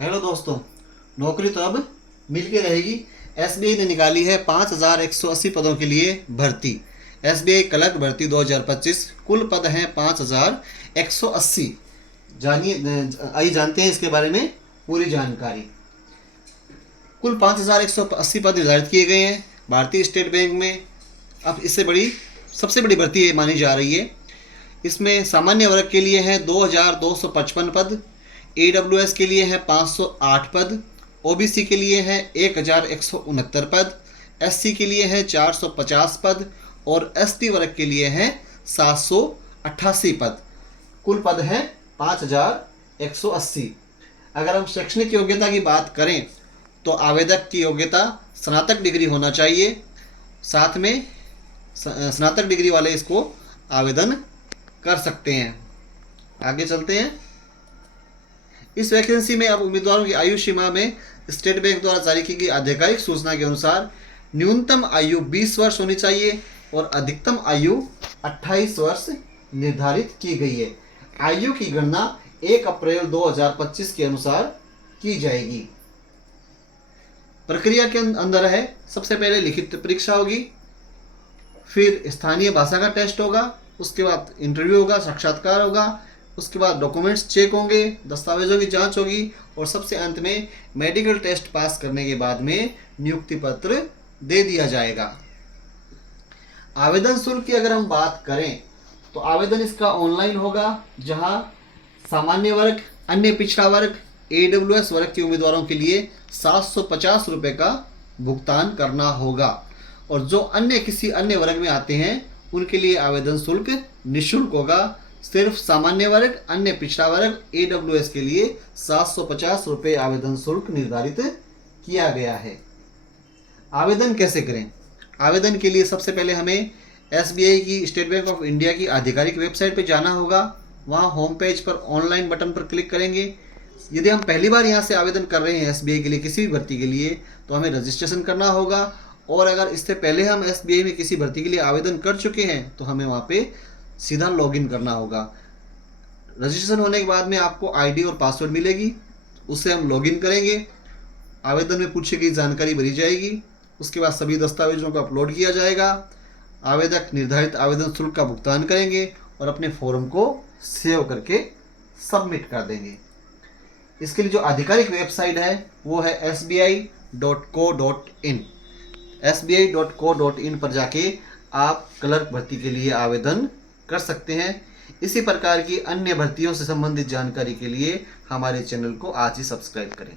Hello दोस्तों, नौकरी तो अब मिल के रहेगी। एसबीआई ने निकाली है 5180 पदों के लिए भर्ती। एसबीआई क्लर्क भर्ती 2025, कुल पद हैं 5180। जानिए, आइए जानते हैं इसके बारे में पूरी जानकारी। कुल 5180 पद निर्धारित किए गए हैं भारतीय स्टेट बैंक में। अब इससे बड़ी सबसे बड़ी भर्ती ये मानी जा रही है। इसमें सामान्य वर्ग के लिए हैं 2255 पद, AWS के लिए हैं 508 पद, OBC के लिए हैं 1169 पद, SC के लिए हैं 450 पद और ST वर्ग के लिए हैं 788 पद। कुल पद हैं 5180। अगर हम शैक्षणिक योग्यता की बात करें तो आवेदक की योग्यता स्नातक डिग्री होना चाहिए। साथ में स्नातक डिग्री वाले इसको आवेदन कर सकते हैं। आगे चलते हैं। इस वैकेंसी में अब उम्मीदवारों की आयु सीमा में स्टेट बैंक द्वारा जारी की गई आधिकारिक सूचना के अनुसार न्यूनतम आयु 20 वर्ष होनी चाहिए और अधिकतम आयु 28 वर्ष निर्धारित की गई है। आयु की गणना 1 अप्रैल 2025 के अनुसार की जाएगी। प्रक्रिया के अंदर है, सबसे पहले लिखित परीक्षा होगी, फिर स्थानीय भाषा का टेस्ट होगा, उसके बाद इंटरव्यू होगा, साक्षात्कार होगा, उसके बाद डॉक्यूमेंट्स चेक होंगे, दस्तावेजों की जांच होगी और सबसे अंत में मेडिकल टेस्ट पास करने के बाद में नियुक्ति पत्र दे दिया जाएगा। आवेदन शुल्क की अगर हम बात करें तो आवेदन इसका ऑनलाइन होगा, जहां सामान्य वर्ग, अन्य पिछड़ा वर्ग, AWS वर्ग के उम्मीदवारों के लिए 750 रुपये का भुगतान करना होगा और जो अन्य किसी अन्य वर्ग में आते हैं उनके लिए आवेदन शुल्क निःशुल्क होगा। सिर्फ सामान्य वर्ग, अन्य पिछड़ा वर्ग, AWS के लिए 750 रुपये आवेदन शुल्क निर्धारित किया गया है। आवेदन कैसे करें? आवेदन के लिए सबसे पहले हमें SBI की, स्टेट बैंक ऑफ इंडिया की आधिकारिक वेबसाइट पर जाना होगा। वहाँ होम पेज पर ऑनलाइन बटन पर क्लिक करेंगे। यदि हम पहली बार यहाँ से आवेदन कर रहे हैं SBI के लिए, किसी भी भर्ती के लिए, तो हमें रजिस्ट्रेशन करना होगा। और अगर इससे पहले हम SBI में किसी भर्ती के लिए आवेदन कर चुके हैं तो हमें वहाँ पे सीधा लॉगिन करना होगा। रजिस्ट्रेशन होने के बाद में आपको ID और पासवर्ड मिलेगी, उससे हम लॉगिन करेंगे। आवेदन में पूछी गई जानकारी भरी जाएगी, उसके बाद सभी दस्तावेजों को अपलोड किया जाएगा। आवेदक निर्धारित आवेदन शुल्क का भुगतान करेंगे और अपने फॉर्म को सेव करके सबमिट कर देंगे। इसके लिए जो आधिकारिक वेबसाइट है वो है sbi.co.in। sbi.co.in पर जाके आप क्लर्क भर्ती के लिए आवेदन कर सकते हैं। इसी प्रकार की अन्य भर्तियों से संबंधित जानकारी के लिए हमारे चैनल को आज ही सब्सक्राइब करें।